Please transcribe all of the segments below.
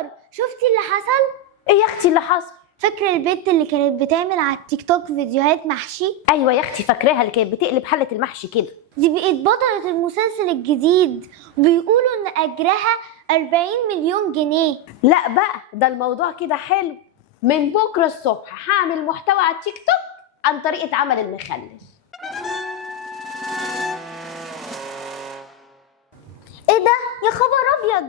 خبر، شفتي اللي حصل؟ ايه يا اختي اللي حصل؟ فاكره البنت اللي كانت بتعمل على التيك توك فيديوهات محشي؟ ايوه يا اختي فاكراها، اللي كانت بتقلب حله المحشي كده. دي بقت بطلة المسلسل الجديد، وبيقولوا ان اجرها 40 مليون جنيه. لا بقى ده الموضوع كده حلو. من بكره الصبح هعمل محتوى على التيك توك عن طريقه عمل المخلل. ايه ده يا خبر ابيض؟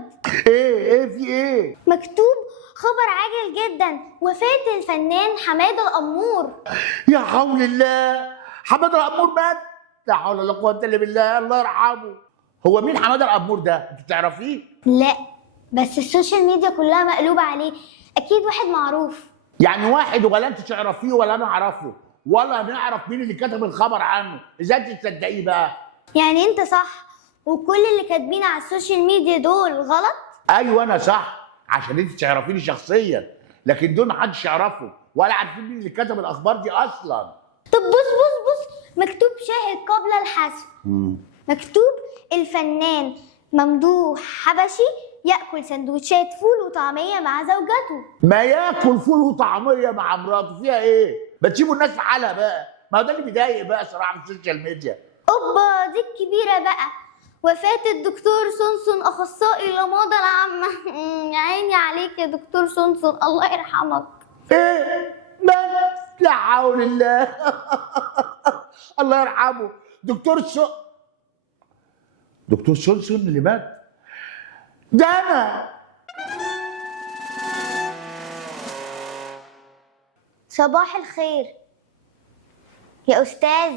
ايه في ايه؟ مكتوب خبر عاجل جدا، وفاة الفنان حمادة الأمور. يا حول الله، حماده الامور مات؟ لا حول ولا قوه الا بالله، الله يرحمه. هو مين حماده الامور ده؟ انت تعرفيه؟ لا بس السوشيال ميديا كلها مقلوبة عليه، اكيد واحد معروف. يعني واحد ولا انت تعرفيه ولا انا اعرفه ولا نعرف مين اللي كتب الخبر عنه، ازاي انت تصدقيه بقى؟ يعني انت صح وكل اللي كاتبين على السوشيال ميديا دول غلط؟ ايوه انا صح، عشان انت تعرفيني شخصيا، لكن دول محدش يعرفه ولا عارفين مين اللي كتب الاخبار دي اصلا. طب بص مكتوب شاهد قبل الحذف. مكتوب الفنان ممدوح حبشي ياكل سندوتشات فول وطعميه مع زوجته. ما ياكل فول وطعميه مع مراته فيها ايه؟ ما تسيبوا الناس في حالها بقى، ما هو ده اللي بيضايق بقى صراحه في السوشيال ميديا. اوبا دي الكبيره بقى، وفاة الدكتور سونسون اخصائي الامراض العامه. يا عيني عليك يا دكتور سونسون، الله يرحمك. ايه؟ مات؟ لا حول الله. الله يرحمه. دكتور سونسون اللي مات؟ ده انا. صباح الخير يا استاذ.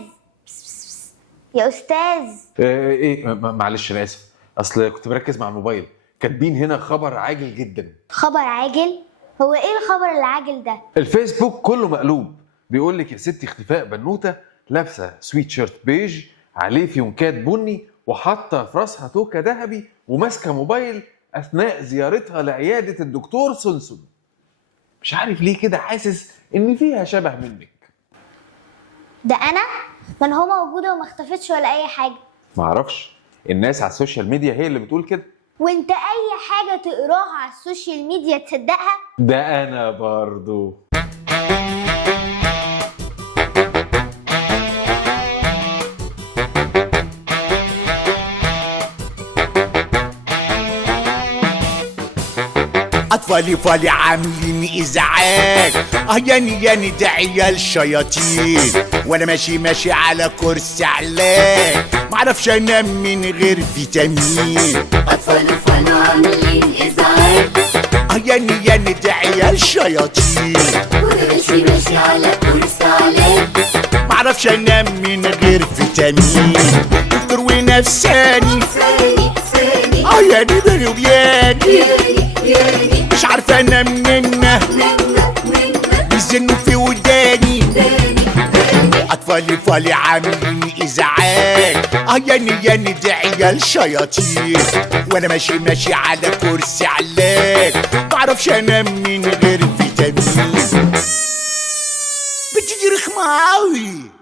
يا استاذ. ايه معلش انا اسف، اصل كنت مركز مع الموبايل. كاتبين هنا خبر عاجل جدا. خبر عاجل؟ هو ايه الخبر العاجل ده؟ الفيسبوك كله مقلوب، بيقول لك يا ستي اختفاء بنوته لابسه سويت شيرت بيج عليه فيونكات بني وحاطه في راسها توكه ذهبي وماسكه موبايل اثناء زيارتها لعياده الدكتور سونسون. مش عارف ليه كده حاسس ان فيها شبه منك. ده انا؟ ما انا هو موجوده وما اختفتش ولا اي حاجه. معرفش، الناس على السوشيال ميديا هي اللي بتقول كده. وانت اي حاجه تقراها على السوشيال ميديا تصدقها؟ ده انا برضو. اطفالي فالي عاملين ازعاج، ياني ده عيال شياطين، وانا ماشي على كرسي علاج، معرفش انام من غير فيتامين. اطفالي فالي عاملين ازعاج، ياني ده عيال شياطين، وانا ماشي على كرسي علاج، معرفش انام من غير فيتامين. دكتور ونفساني ثاني ياني بالي وياني مش عارفه انام منه بيزنوا في وداني. اطفالي فالي عاملين ازعاج، ياني ده عيال شياطين، وانا ماشي على كرسي علاج، معرفش انام من غير فيتامين. بتيجي رخمه قوي.